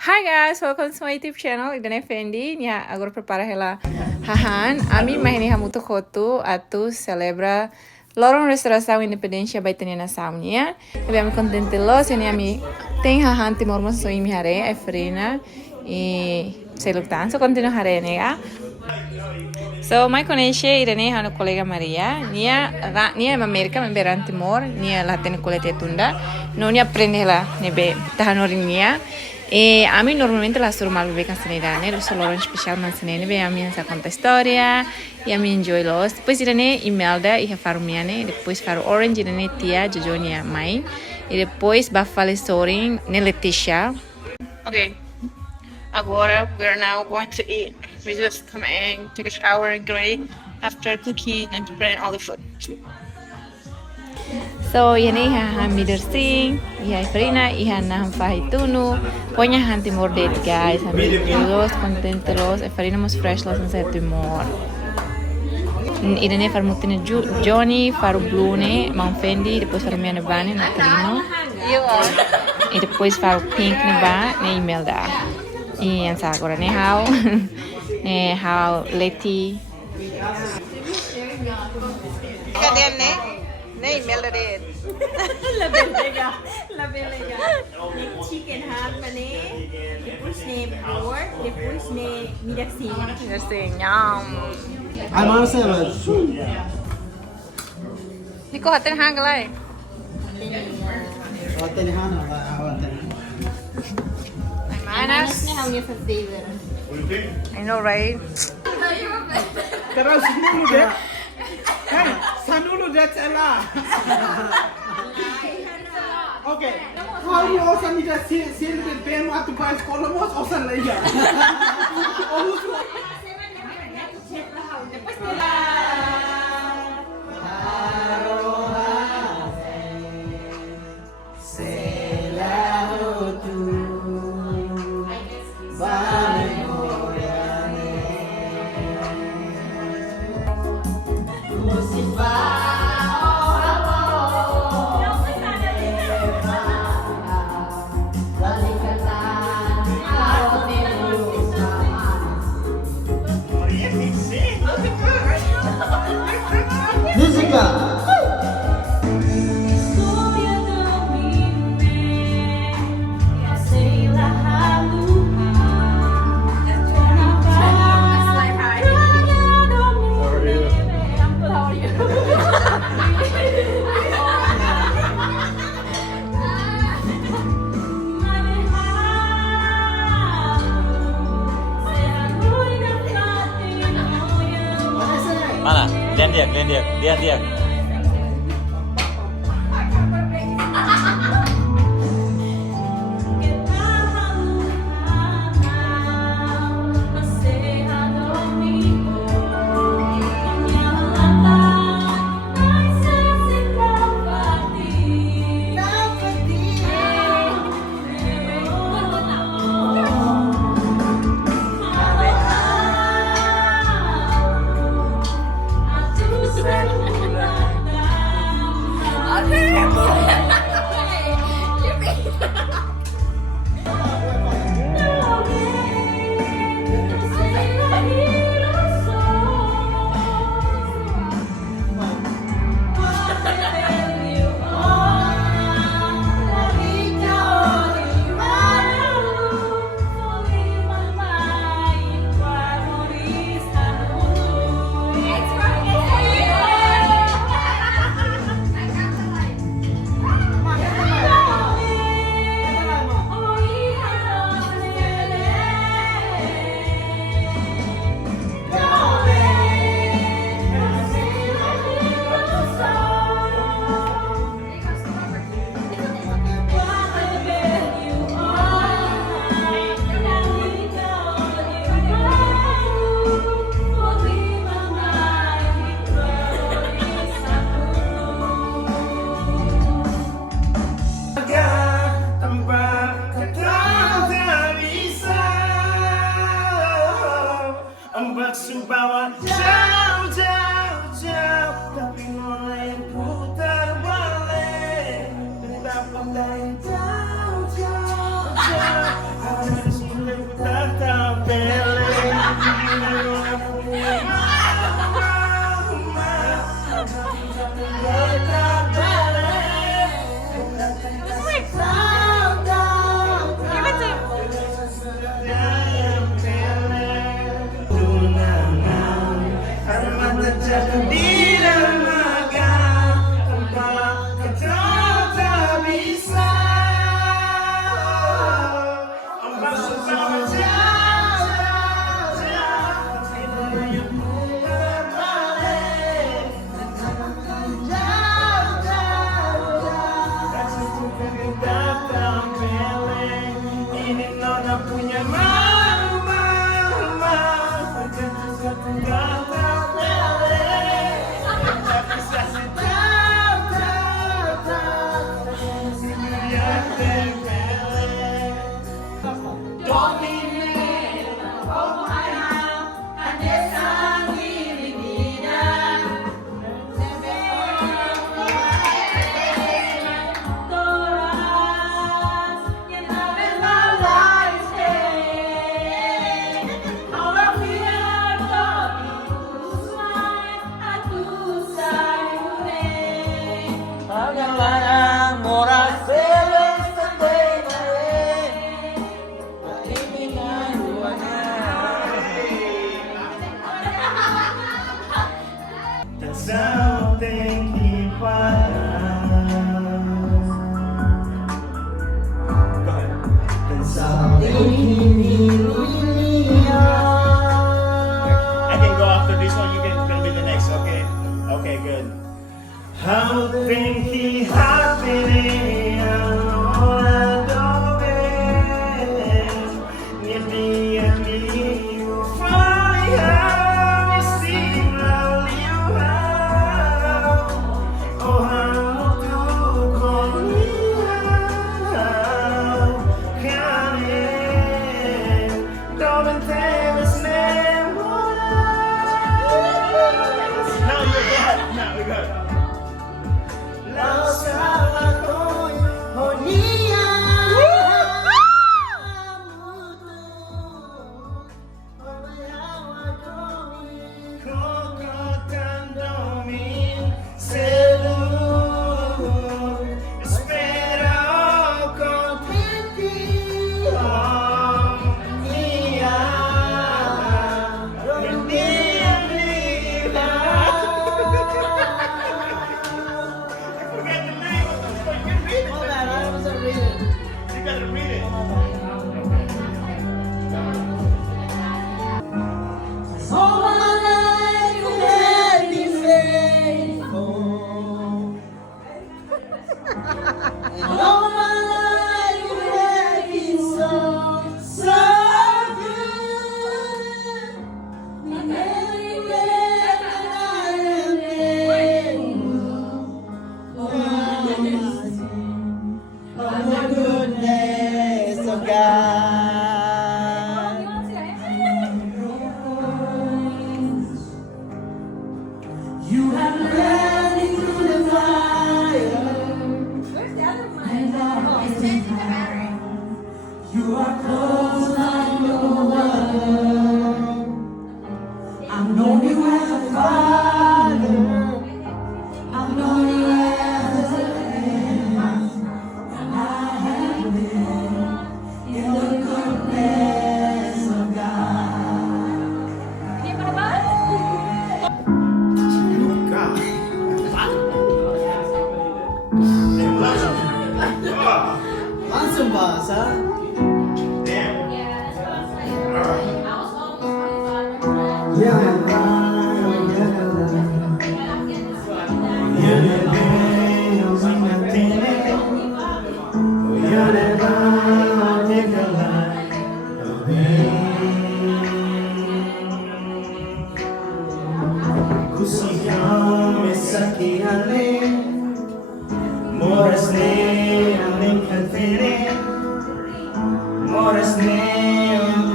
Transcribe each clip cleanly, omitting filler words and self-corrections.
Hi guys, welcome to my YouTube channel. Idane Fendi. Nia agora prepara ela hahan. Ami mahini hamuto kotu atu celebra lorong restauração independência baitania na saunia. Eu me contente los e ami tem hahan timor mas so imi Hare é frena e sei lutan so continua Hare nega. So mai conosce Irene hano colega Maria. Nia é América, mas beran timor. Nia lá tem colete tunda. Não nia aprende lá nebe tahanorinha. E a mim normalmente la suru mal bebe cancioneira, né? Só loro especial mancenene, bem a minha conta história e a minha enjoy los. Depois irene Imelda e faru minha, né? Depois faru Orange irene tia Jojonia mãe e depois bafale sorin ne Letícia. Okay, agora we're now going to eat. We just come in, take a shower, and get ready after cooking and preparing all the food. So ini ha midersing, iha Frina, iha na fahitunu. Pokoknya hanti more date guys, hanti los, contente los, Frina mas fresh los en timor. Irene farmutine Johnny, faru Blune, Manfendi, depois faru minha nebane, Natalino. E depois faru Pink neba, ne Imelda. E ansa agora ne how Leti. Cadê, né? Nem Imelda did. La belega. Ne chicken heart mane. Depois ne pork, depois ne midaxi. Midersing, yum. hamansa var. Niko haten hangalai. Hotel hana hotel. Manas. Ne hawnya favor. I know, right? Terus dulu deh. Hey, sanulu deh cela. Okay. Kalau mau osan tidak sih ben waktu pas kolomos osan lagi. Música. Mana? Lihat dia. mana punya mama tinggal I can go after this one, you can be the next, okay? Okay, good. How think he happening on Doben? Near me and me, you fly high, you see how you have. Oh, how to call me out. Hare, Doben famous name. Now you're good. Now we're good. Koko dan Doben seluruh espera contigo mia mia vida. Forget the name of the song. You read it. Oh man, I wasn't reading. You gotta read it. All my life you have been faithful. And all my life you have been so, so good. And every breath that I am able, oh, I sing of the goodness of God. You have led me through the fire. Where's the other one? It's changing the battery. You are close like no other. I've known you as a father. I've known you as a friend. And I have been in the goodness of God. Langsung bahasa. Damn.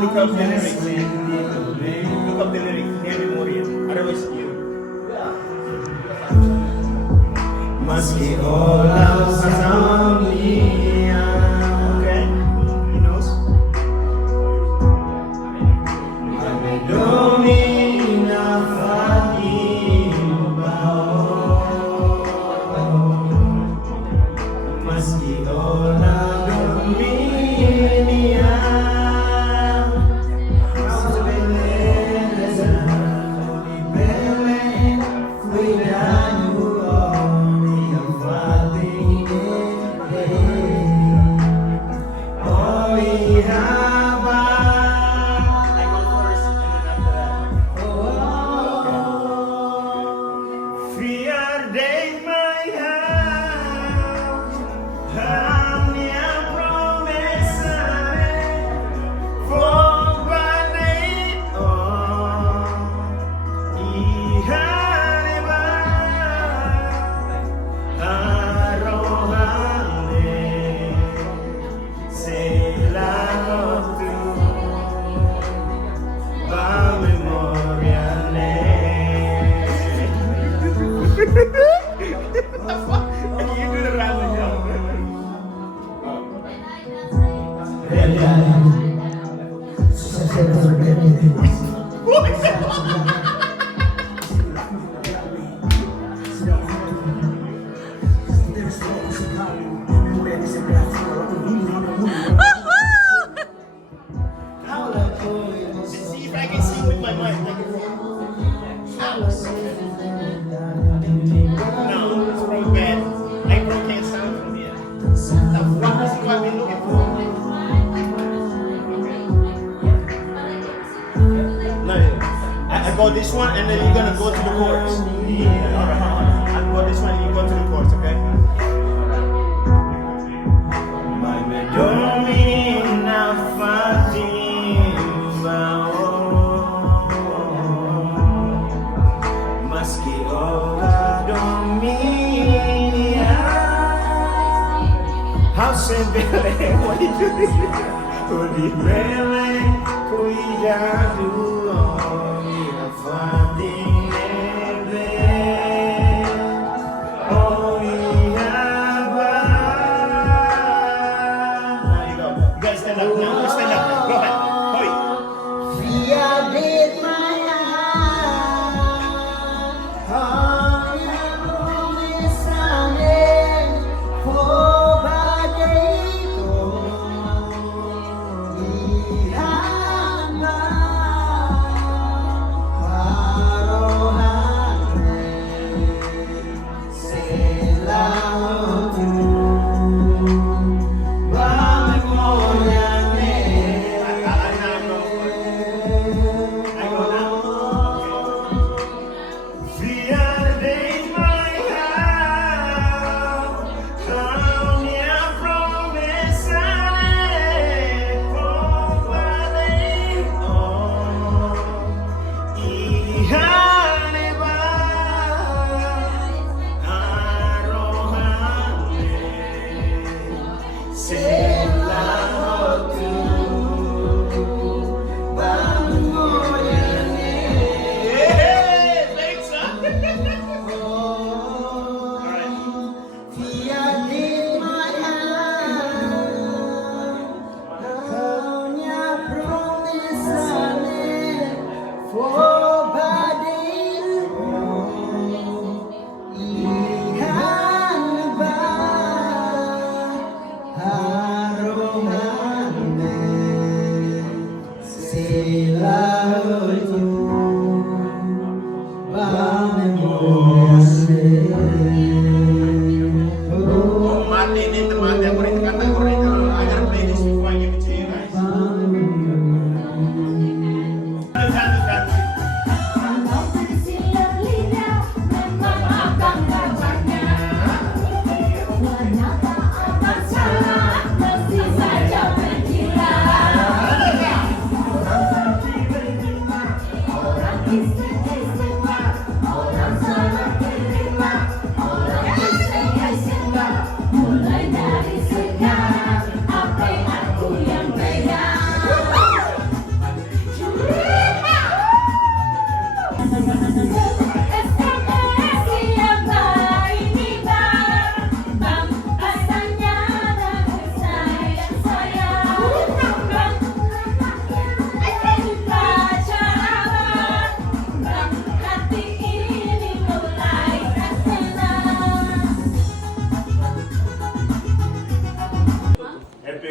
Look up the lyrics. Look up the lyrics. Near memoria. Otherwise you. Meski orang Familia. Okay. He knows. Domina Familia. Meski orang Familia. Cuidado, oh, minha família. Susah saya berpikir. See if I can sing with my mic. No, it's probably bad. I probably can't sound from here. That's what I've been looking for. No, I got this one, and then you're gonna go to the chorus. Yeah, alright. I got this one, and you go to the chorus, okay? My domina fatima, maski ora dominia. How simple, what did you do? Udibele cuidado, minha fatinebe. Oh, Yahweh. Now you go. You guys stand up. Now you stand up. Go ahead. Hoi. Via did my heart, all your promises for badeko, ihamba, arohane, selautu, bamoyane.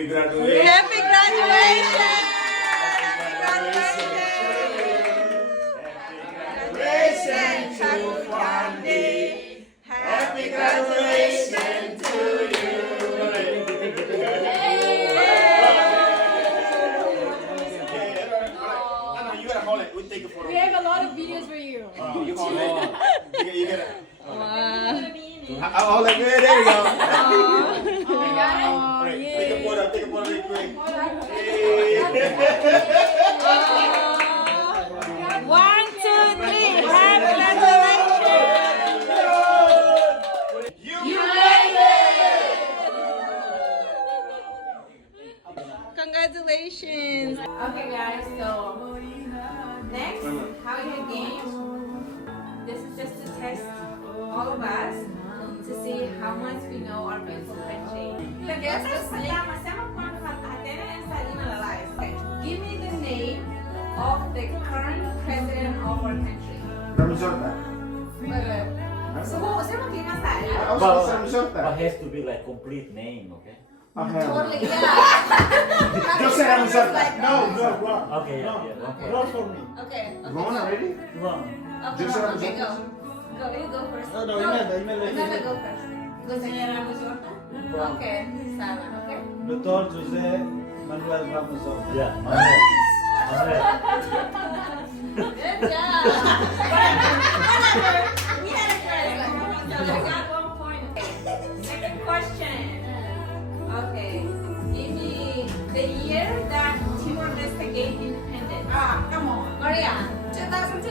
Happy graduation! Congratulations, Happy Family. Happy graduation to you. You gotta hold it. We'll take a photo. We have a lot of videos for you. You hold it. You gotta. Wow. I'll hold it. There you go. You got it? Alright, take a photo. Take a photo real quick. One, two, three. Happy graduation! You made it! Congratulations! Okay guys, so next, how you game? This is just to test all of us to see how much we know our beautiful country. Pertama, saya mau mengatakan yang saling melalui. country. Ramisorta. Semua mati masalah. Ako But, sa Ramisorta. but has to be like complete name, okay? Totally, yeah. Jose Ramisorta. No, wrong. Okay, No, yeah, okay. wrong for me. Okay. Wrong already? Wrong. Okay, Jose okay, Ramisorta. go. Go, you go first. No, Imelda Imelda, go first. Jose Ramos Horta? Okay, salah, okay? Dr. Jose Manuel Ramos Horta. Yeah, Manuel. Manuel. Good job. Whatever. We had a first. So I got 1 point. Second question. Okay. Give me the year that Timor-Leste gained independence. Come on. Korea. 2002.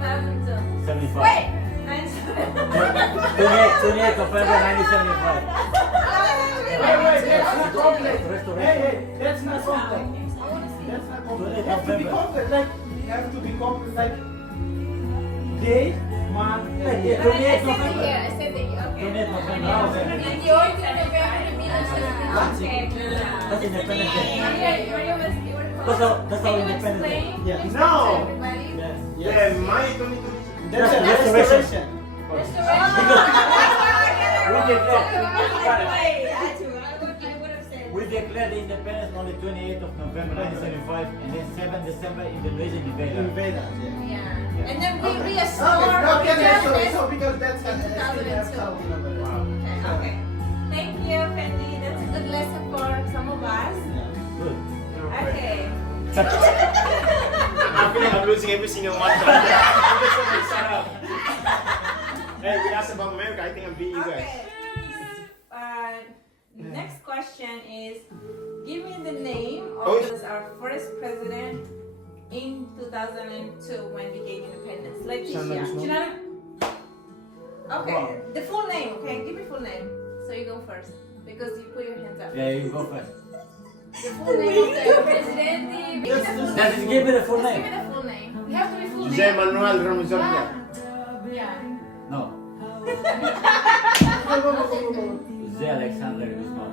2002. 75. Wait. 28 November 1975. Wait, that's not complex. Restoration. Hey, that's not complex. I want to see. That's not complex. 28 It have to be November. complex. Like, have to be complex. Like, day, month, and year. 28 I November. said the year. Okay. 28 November. And the order of okay, good job. That's Independence Day. Maria was you were close. That's our Can you Independence Day. explain? Yeah. Explain No. to everybody. Yes. Yeah, my 22. That's a Restoration. restoration. We declared independence on the 28th of November 1975 and then 7th December Indonesia invaded. Invaders, yeah. Yeah. And then we Okay, restored no, okay, independence. so because that's in 2002. Okay, okay. Thank you, Fendi. That's a good lesson for some of us. Good. Okay. I feel like I'm losing every single one. Shut up. Hey, we asked about America. I think I'm beating you guys. Okay. Next question is, give me the name of our first president in 2002 when we gained independence. Leticia. Tinan. Okay, the full name. Okay, give me full name. So you go first because you put your hands up. Yeah, you go first. The full name of the president. Just give me the full Just give name. me the full name. You have to be full Jose name. Manuel Ramos Horta. Yeah. No. Jose Alexander Guzman.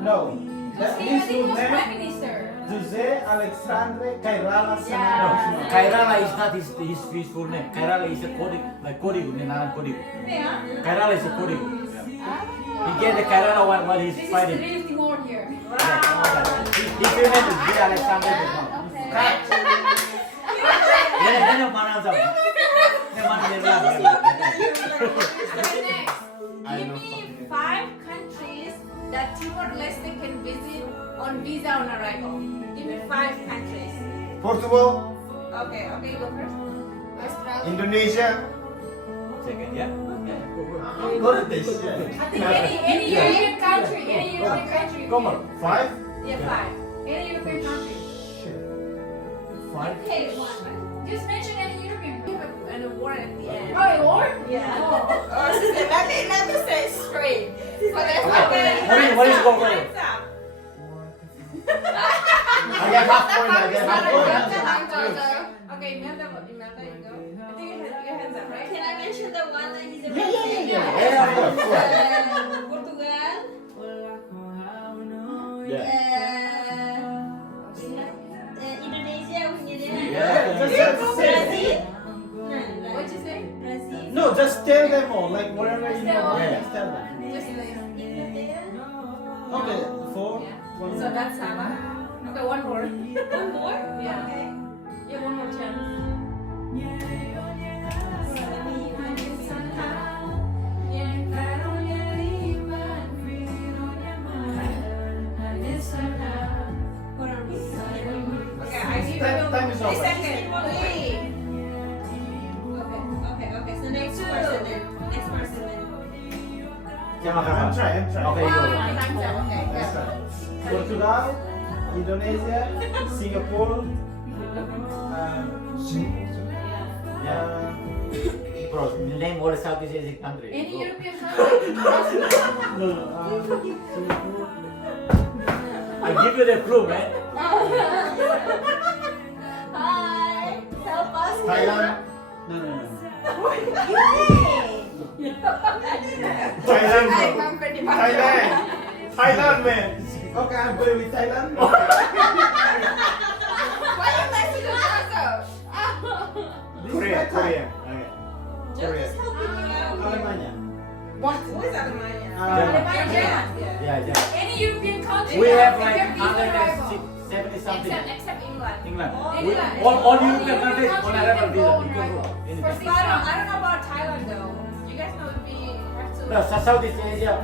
No. That I his think full he was name, prime minister. Jose Alexandre Kairala No, Sanaro. Kairala is not his full name. Kairala is a codigo, like codigo, Ninaran codigo. Yeah. Kairala is a codigo. He get the Kairala one while he's This is the fighting. real Timor here. His full name is Jose Alexander Guzman. Yan yung manang sabi. Yan manang nila. Next, give me 5 countries that Timor-Leste can visit on visa on arrival. Give me 5 countries. Portugal, Okay, okay, you go first. Australia. Indonesia. Second, yeah? Indonesia. I think any European country, any European country. Come on. 5. Yeah, 5. Any European country. 5. Okay, 1. Just mention any European country. An award at the end. Oh, Lord? Yeah. Oh. Let me say it straight. Okay, Okay. What is Koko? Time's up. I get half point. I get half point. Okay, Imelda, you go. I think your hands up, right? Can I mention the one that he's a Yeah, of course. Portugal, Yeah. Indonesia, Yeah. Brazil. What'd you say? Brazil. No, just tell them all, like whatever you know. Yeah. Just tell them. Just like, Okay, 4. yeah. So that's Salah. Okay, one more. One more? Yeah. Okay. You have one more chance. Okay, I give Time is you 3 over. seconds. 3. Okay. So next person then. Next person then. Siapa I'm kakak? trying. Okay, you go. Time's up. Okay, That's go. right. Portugal, Indonesia, Singapore, Yeah. Bro, name all the Southeast Asian countries. Any Go. European country. Singapore. I give you the clue, man. Hi. Help us. Thailand. No. Thailand, bro. I'm pretty much. Thailand. Thailand, man. Okay, I'm going with Thailand. Why you messing with us though? Korea. Okay. Just helping you out. Alemania. What? Who is Alemania? German. Yeah. Any European country. We have except like European arrival. 170 something. Except England. England. England. All Only European countries on you arrival can visa. go You on can go. arrival. Anytime. For 6 But I months. don't know about Thailand though. You guys know we have to. No, Southeast Asia,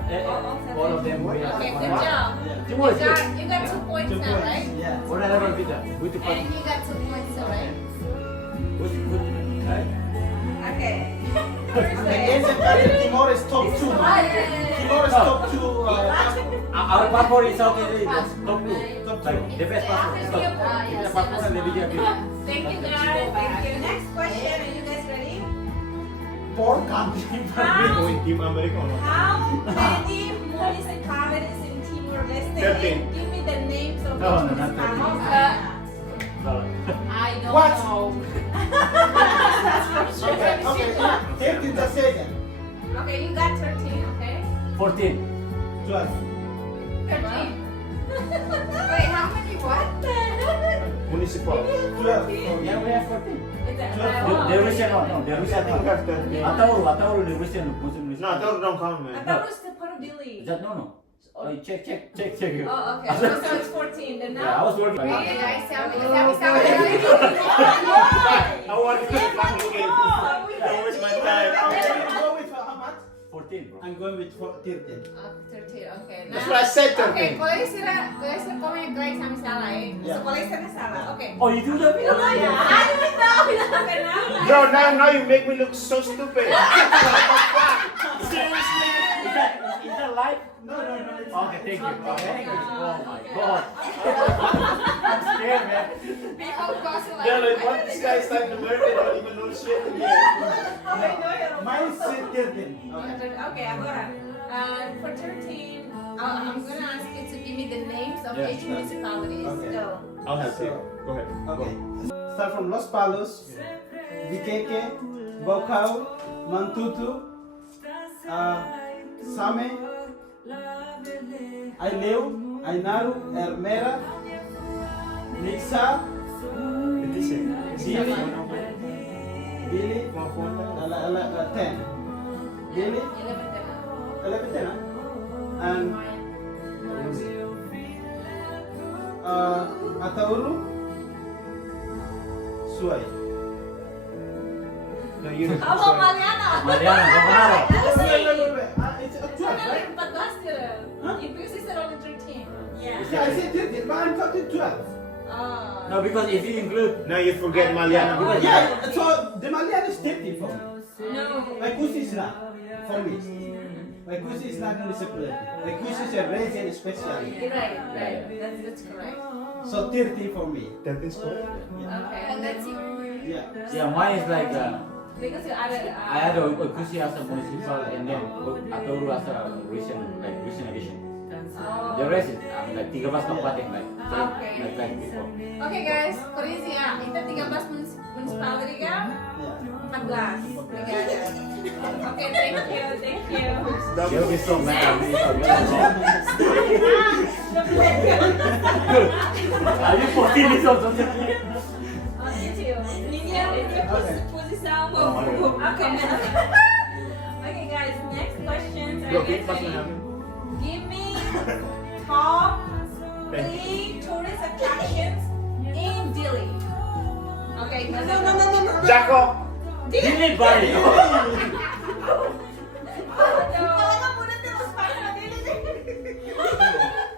all of them. We have Okay, one. good job. Timor is good. You got 2 points Two now, points. right? Yeah. On arrival visa. Good to And you got 2 points, so right? Good. Right? Okay. The Asian country, Timor is top 2. Timor is top 2. Our passport is South Asia. Top 2. Like the best passport. Top. Kita passport and the visa. Thank you guys. Thank you. Next question. Are you guys ready? 4 countries. Team America. How many municipalities in Timor-Leste? 13. Give me the names of No, each not 13. municipality. I don't What? know. Okay. Take it a second. Okay, you got 13, okay? 14. 12. 13. Wait, how many what? Municipal. 12. Yeah, we have 14. Is that The Russian one, no, the Russian one. Atauru, the Russian Muslim. No, don't count, I man. thought it was the Portobello. That no. Oh, check. Oh, okay. So it's 14. Then Yeah, I now. was working. Okay, guys, tell me. I want to play fun game. Don't waste my time. Go with how much? 14, bro. I'm going with 13. 13, okay. That's what I said, 13. Okay, kalau sila komen guys kami salah eh. Yeah. So Malaysia salah. Okay. Oh, you do that? I don't know. Okay, now. Bro, now you make me look so stupid. Seriously? Is that live? No. Okay, thank you. Oh my god. I'm scared, man. We hope Gosu They're like, what? This guy is trying to learn. They don't even know shit. Mine is 13. Okay, agora. For 13, I'm gonna ask you to give me the names of Yeah. each municipalities. Okay. Go. I'll help you. Go ahead. Okay. Start from Los Palos, Viqueque, Bocao, Mantutu, Same, Aileu, Ainaru, Ermera, Nixa, Billy, 10. Billy, 11, and Atauru, Suai. No, you How about Mariana? Mariana, Mariana. It's a 12, right? 14 sila. Because you said only 13. Yeah. Yeah, I said 13, but I'm talking 12. No, because if you include. No, you forget Maliana. Because Yeah, so the Maliana is 30 for me. No. Like Kusi is not, for me. Like Kusi is not municipality. Like Kusi is a region especially. Right. That's correct. So 30 for me. 13 square. Okay. And that's your... Yeah. Yeah, mine is like. Because you added. I had a Kusi as a municipal and then Atauru as a Russian edition. The rest is like 13 kabupaten like before. Okay guys, Korea ya. Itu 13 municipality kan? Yeah. 14. Okay, thank you. You'll be strong, man. I'll be strong. Are you 14 years old? Posição. Okay guys, next questions. Are you guys ready? Give me top 3 tourist attractions in Delhi. Okay, no. Jaco. Dili Bali.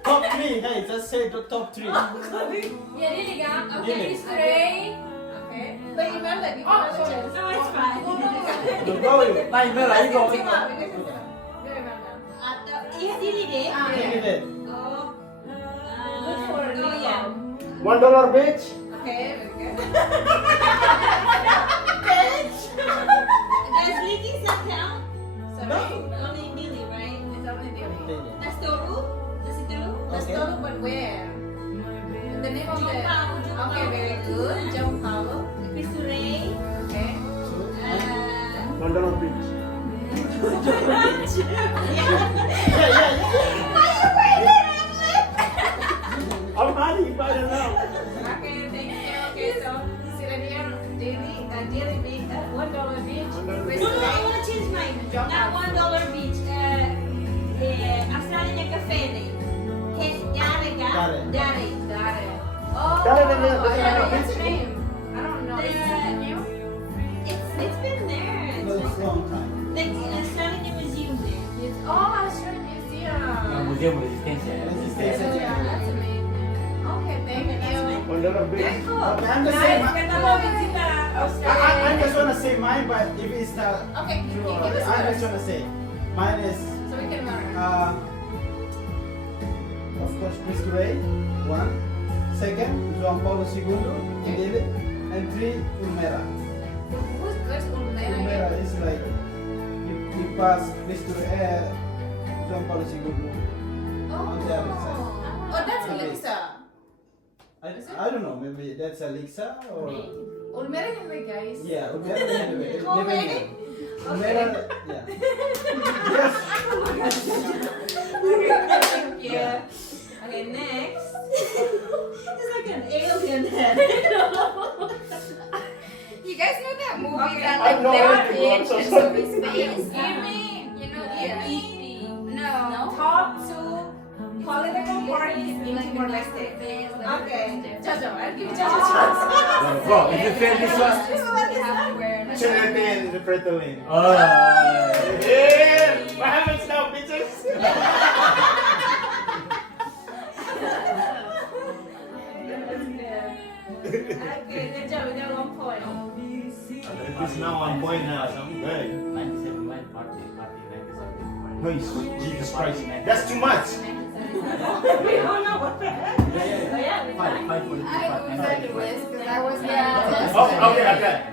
Top 3, hey, just say the top 3. Ya, Dili kan? Okay, Dili. History. Okay. But you remember, give me Oh, another chance. No, it's fine. Go with Nah, Mel, ayo go. You remember. Iya Delhi deh. it. Oh. Good for yeah. $1 beach. Okay, very good. Does leaking set count? No. Only in Delhi, right? It's only Dili. That's Toru? That's Toru? That's Okay. Toru, but where? The name of the... Okay, very good. Jao Paulo. Cristo Rey. Okay. $1 beach. I'm honey, if I don't know. Okay, thank you. Okay, so sila dia Delhi, Delhi beach, $1 beach. Where's No, the I want to change mine. Not $1 beach. Australian cafe day. Hare. Hare. Got it. Oh, Got it, what's that's the name? I don't know. Is it new? It's been there. No, it's long time. Like Australian museum there. Oh, Australian Museum. Museum Resistencia. Yeah, that's amazing. Okay, thank you. $1 big. Very cool. Okay, I'm just Nice. saying. Kita mau visita I Australia. just want to say mine, but if it's not Okay, true, give us I just yours. want to say mine is, So we can learn. of course, Cristo Rey, 1. Second, João Paulo II, in David, and 3, Ulmera. Who's good Ulmera? Ulmera is like he passed Cristo Rey, João Paulo II. On the other side. Oh, that's Alexa. I don't know, maybe that's Alexa or Ulmera in the guys. yeah, Ulmera anyway. Oh, really? Ulmera, yeah. Yes. Thank you. Yeah. Okay, next. It's like an alien head. You guys know that movie Okay. that I like know they're it, in I'm so and sorry. so his face? Give me, No. top 2 political parties in Timor-Leste. Okay, Jojo, I'll give you Jojo chance. Bro, if you fail this one. Chinete and the Pretolin. Yeah! What happens now, bitches? Okay, good job. We got 1 point. It's now 1 point now, so I'm good. 97 party 97. Nice. Jesus Christ. That's too much. We don't know what the heck. Five for the I was at the list because I was Yeah. Oh, okay.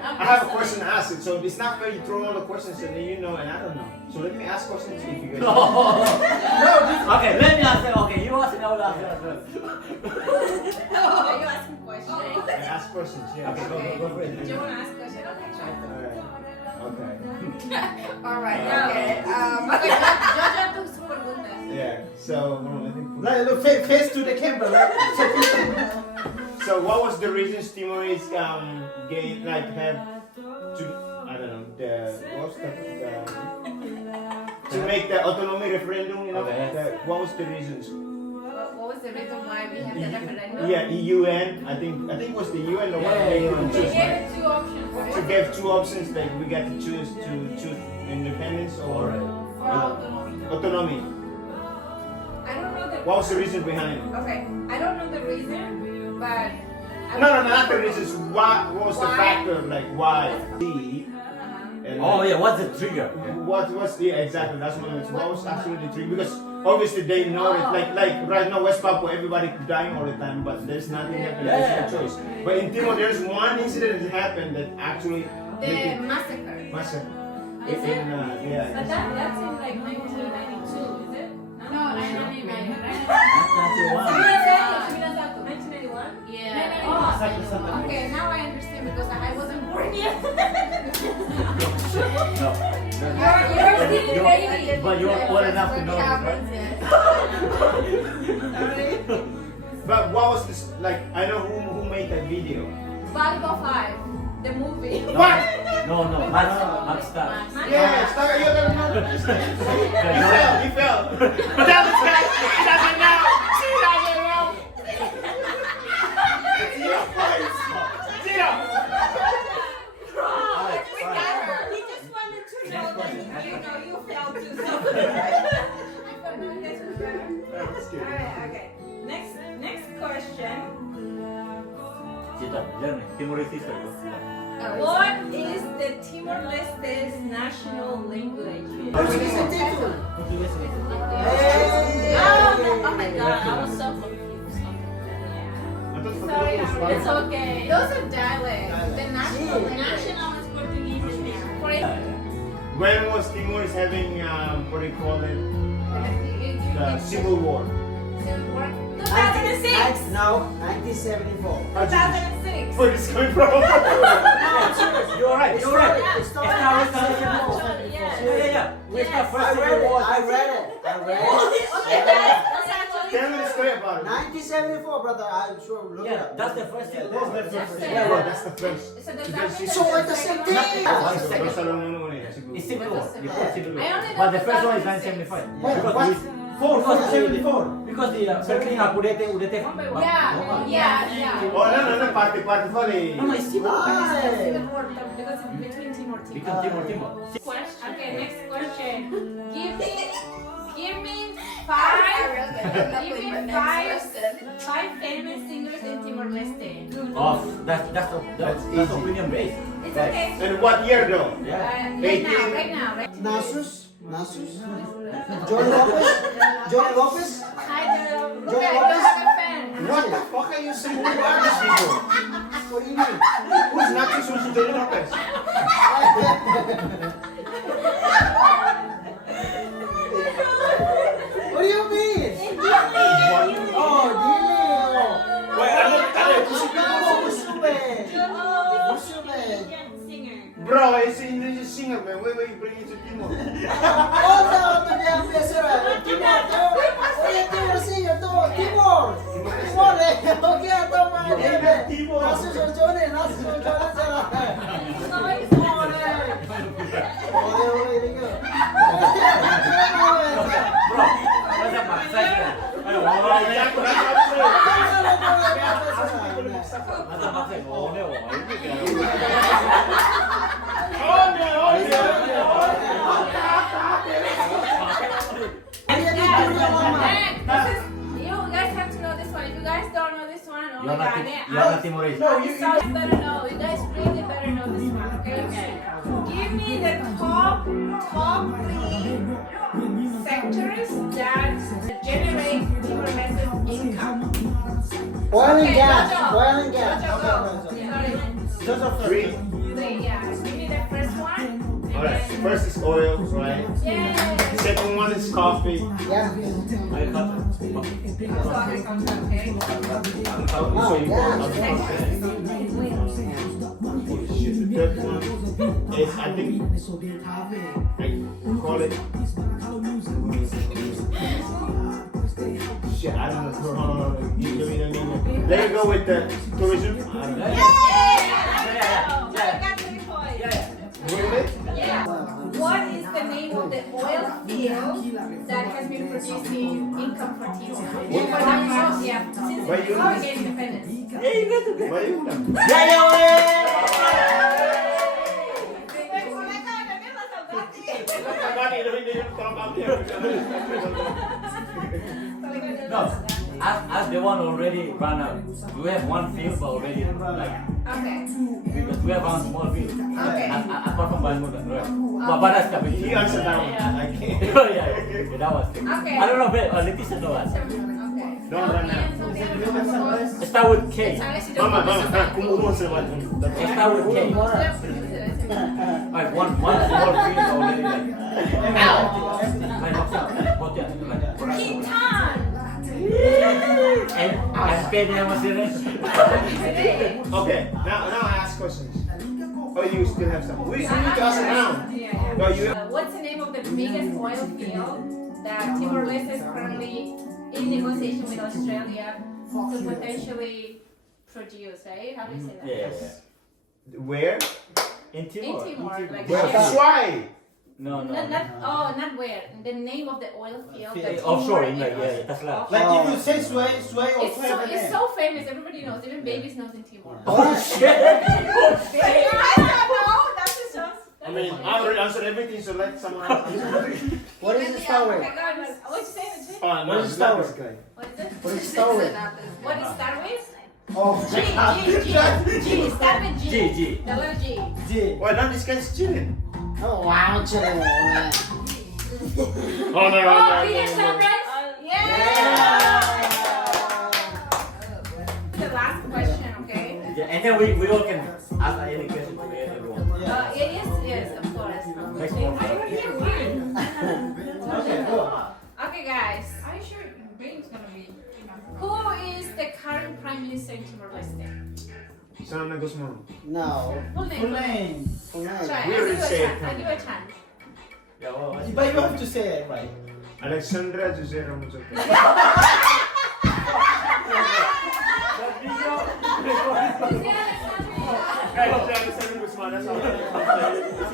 I have a question to ask it. So it's not fair you throw all the questions and then you know and I don't know. So let me ask questions if you guys Okay, let me answer. Okay, you ask and I will answer as well. Are you asking questions? I ask questions, yeah. Okay, go for it. Do you want to ask questions? Okay, try. Okay. All right. Yeah. Okay. Okay, Jojo tuh super buntas. Yeah. So Like look face to the camera, right? so what was the reasons Timorese gave like have to I don't know what's the to make the autonomy referendum, you know? Okay. What was the reasons? What was the reason why we had the referendum? Yeah, UN. I think it was the UN or what Yeah, they UN. They choose. gave 2 options. To give 2 options, like we got to choose independence or For autonomy. autonomy. I don't know the. What was the reason behind it? Okay, I don't know the reason, but. No, not the reasons. What was the Why? factor? Like why? See, and Oh yeah, what's the trigger? what was exactly? That's what was actually the trigger? Because obviously they know it. Like right now, West Papua, everybody dying all the time, but there's nothing happening. There's no choice. But in Timor, there's one incident that happened that actually The massacre. massive. Is it? Yeah. But that's in like 1992, is it? No, 1991. 1991? Yeah. Oh, okay, now I understand because I wasn't born yet. No. You're still You're- baby. But you're old enough to know this, right? But what was this like? I know who made that video. Volleyball 5, the movie. What? No, Max Star. Yeah, start. You don't know. He fell. He doesn't know. She doesn't know. Zero points. Zero. He just wanted to know that you fell too. That's good. Alright, okay. Next question. Cita, learn it. Timorese history. What is the Timor-Leste's national language? Oh my god, I was so confused. Sorry, it's okay. Those are dialects. The national language. National is Portuguese and When was Timor is having what do you call it? The Civil War. 2006. Now, 1974. 2006. Where is coming from? You're right. You're right. It's It's now restoration war. Yeah. We start I first read civil it. war. I read it. Okay, that's actually Tell me the story about it. 1974, brother. I'm sure. Look it Yeah, up. that's the first thing. That's the first. That's Yeah, it. that's the first. So does that mean So it's the same thing. First alam mo naman eh, siguro. It's Civil War. You put Civil I only War. know But the first one is 2006. 1975. What? Because What? we- 74. because the circling up udete. Yeah. Oh, no, party pa eh. No, it's Civil War. Civil War because it's between Timor. Because Timor. Question. Okay, next question. Give me five famous singers in Timor Leste. Oh, that's opinion based. It's okay. And what year though? Yeah. Right now. Nasus. Johnny Lopez. Hi, girl. Joy Okay, Lopez? you have a fan. What the fuck are you saying? Who are these people? What do you mean? Who's not so social Johnny Lopez? What do you mean? Oh, Dili. Oh. Wait, ano? Musume. Indian singer. Bro, it's an Indonesian singer, man. Wait, you bring it to Timor. Oh, no, to dia biasa. Timor. Oh, ya Timor singer tu. Timor. Timor eh. Okay, atau mana? Timor. Nasus Johnny salah. Sorry, sorry. Boleh ini ke? Bro, masa maksa kita. Ayo, Aku nak apa? masa maksa. Oh, ini kira. Oh no! You guys have to know this one. If you guys don't know this one, oh my god, You're not Timorese. you guys better know. You guys really better know this one, okay? Give me the top three sectors that generate Timor Leste's income. Oil and Okay, gas. Jojo. Oil and gas. Jojo, Okay, go. Just of three. Yeah. Give me the first one. Alright, first is oil, right? Yay. Second one is coffee. yeah. Oh, Third one is, I think, I call it. Shit, I don't know. Hold on. Give me. Let me go with the tourism. Really? Yeah. What is the name of the oil field that has been producing income for Timor? Yeah, since Why you- before we get independence. Why you know? No, as the one already run out. We have one field but already like Okay. because we have one small field. Okay. Apart from Banmur, right? But that's coming. You answer that one. I can't. yeah, that was. Okay. I don't know, but Leticia knows. Okay. Don't run now. Start with K. Mama, kumuha sa one. Start with K. Like one small field already like. Tinan! And pay them a Okay, now I ask questions. Oh, you still have some. We need to ask around. No, you. What's the name of the biggest oil field that Timor Leste is currently in negotiation with Australia to potentially produce, right? How do you say that? Yes. Where? In In Timor. Timor, like Where? share. Why? No. Not where. The name of the oil field. that Offshore, Timor in like, that's like. Like if you say sway or It's so famous. Everybody knows. Even babies knows in Timor. Oh shit! You guys don't know? That's just us. I mean, I already answered everything, so let someone else. What is the star with? Oh my God. What'd you say? Oh, What is it's Star not Wars? this guy. What is it? What is star with? What is Star with? Oh, G. Start with G. G. The letter G. G. Why not this guy's chilling? Oh, wow, chill. Oh no, Oh, Peter Celebra? Yeah. The last question, okay? Yeah, and then we all can ask any question to everyone. Yes, of course. Next one. Okay, go. Okay, guys. Are you sure Bane's gonna be? Who is the current Prime Minister in Timor Leste? Sana Guzman. No. Full name. Full name. Try. We I'll already give you a said chance. I'll give you a chance. Yeah, well, But you have to say it right. Alexandra Jose Ramos. That's all.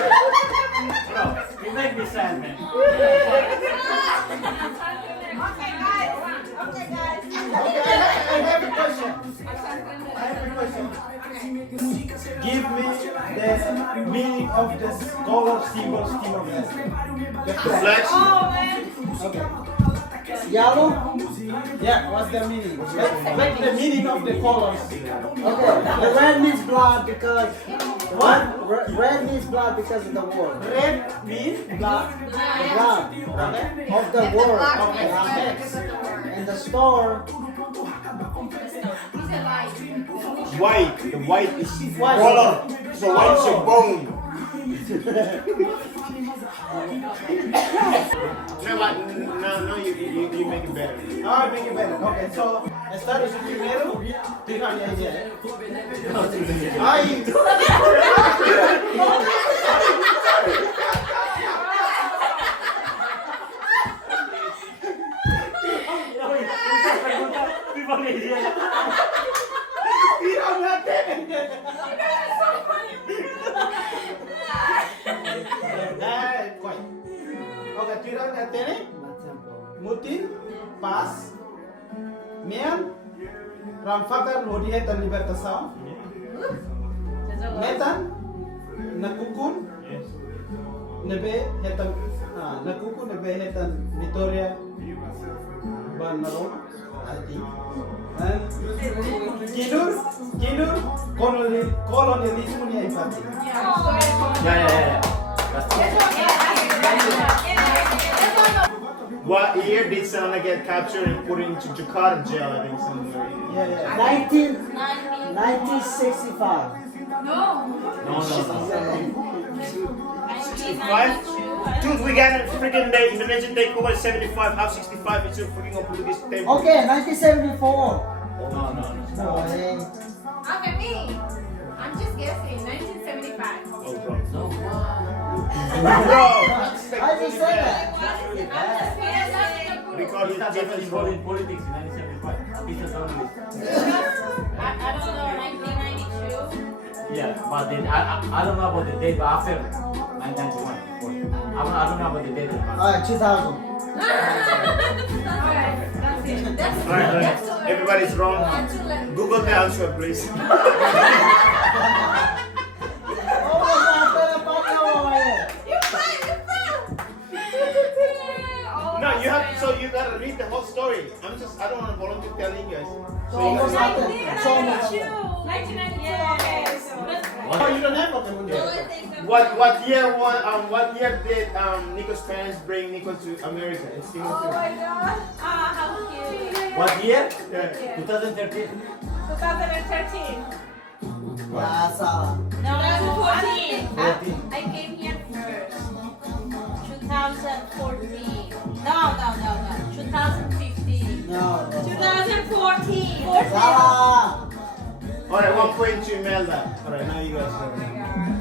Bro, you make me sad, man. Okay, guys. Okay, guys. I have a question. I have a question. Give me the meaning of the color symbols of the flag. Oh, man. Okay. Yellow? Yeah, what's the meaning? Like the meaning of the colors. Okay, the red means blood because What? red means blood because of the war. Red means blood. The blood Okay. of the war. Okay. And the star, White. The white is White. color. So white is your bone. No, you make it better. Ah, make it better. Okay, so esta es el primero. Tinan ya ya. Ay. Tiran la tele. White. Okay, tiran la tele. Mutin, pas, mian, ramfakar lodihe tan libertação, metan, nakukun, nebe hetan, nakukun nebe hetan Vitória, Banaroma, Ati, kinur, kolonialismo ni empati. Yeah. What year did Selena get captured and put into Jakarta jail? I think somewhere. Yeah. 1965. No. 65? Dude, we got a freaking day. Indonesian day over 75. How 65 is your freaking open this table? Okay, 1974. No. No way. Okay, me. I'm just guessing. 1975. Oh, bro. No. Bro! I just said that. I'm just guessing. Because He's not it's even involved in politics in 1975. He's a journalist. I don't know. 1992. Yeah, but then I don't know about the date after 1991. Of course. I don't know about the date. Alright, 2000. Alright, that's it. That's Everybody's wrong. Google the answer, please. No, you have. So you gotta read the whole story. I don't want to volunteer telling you guys. So you Almost gotta, happened. It's almost happened. 1992. Oh, you don't have okay. what year did Nico's parents bring Nico to America? It's Oh my god. How cute. What year? Yeah. 2013. 2013. Yeah, salah. No, 2014. 14. I came here first. 2014. No. 2015. No. 2014. Salah. Alright, 1 point to Imelda. Alright, now you guys go.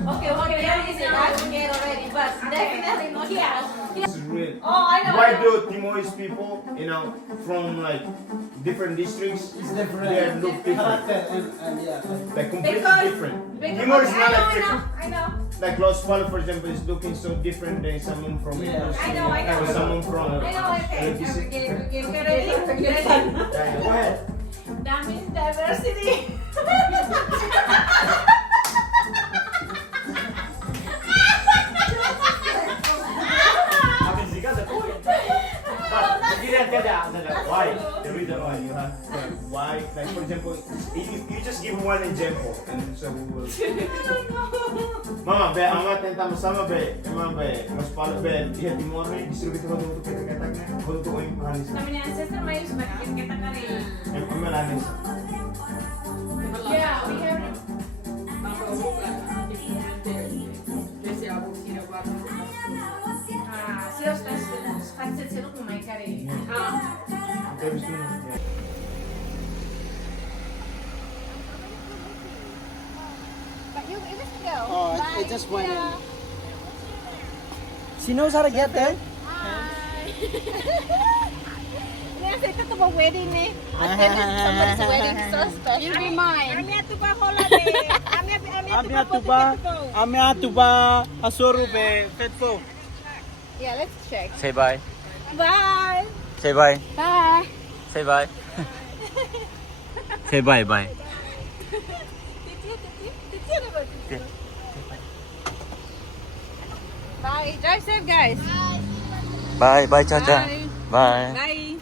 Okay, that is it. I forget already, but definitely not here. This is real. Oh, I know. Why do Timorese people, from like different districts, It's different. they look different? Character and yeah. Like completely Because- different. Because Timor is not like I know. like Los Palos, for example, is looking so different than someone from Yeah. I know. or someone from. I know, okay. LBC. You ready? Go ahead. That means diversity. I mean, she got the point. But you didn't tell the why. The reason why you have. Why? Like for example, you just give one example, and so we will. Mama, be, ang atenta sama be, emang be, mas pala be, dia Timor nih, disuruh kita untuk kata-katanya, untuk yang pahalis. Kami ni ancestor may semakin kita kari. Emang melanis. Yeah, we have it. Sila spazio sila kung may kari. Oke, bismillah. But you, it was still. Oh, I It's just one. She knows how to get there. Yes, ito to ba wedding ni? Attended somebody's wedding, so special. You'll be mine. Ami ato ba holiday? Ami ato ba Ami atuba asorube fetfo. Yeah, let's check. Say bye. Bye. Say bye. Bye. Say bye. Say bye bye. Bye. Drive safe, guys. Bye bye Chacha. Bye. Bye.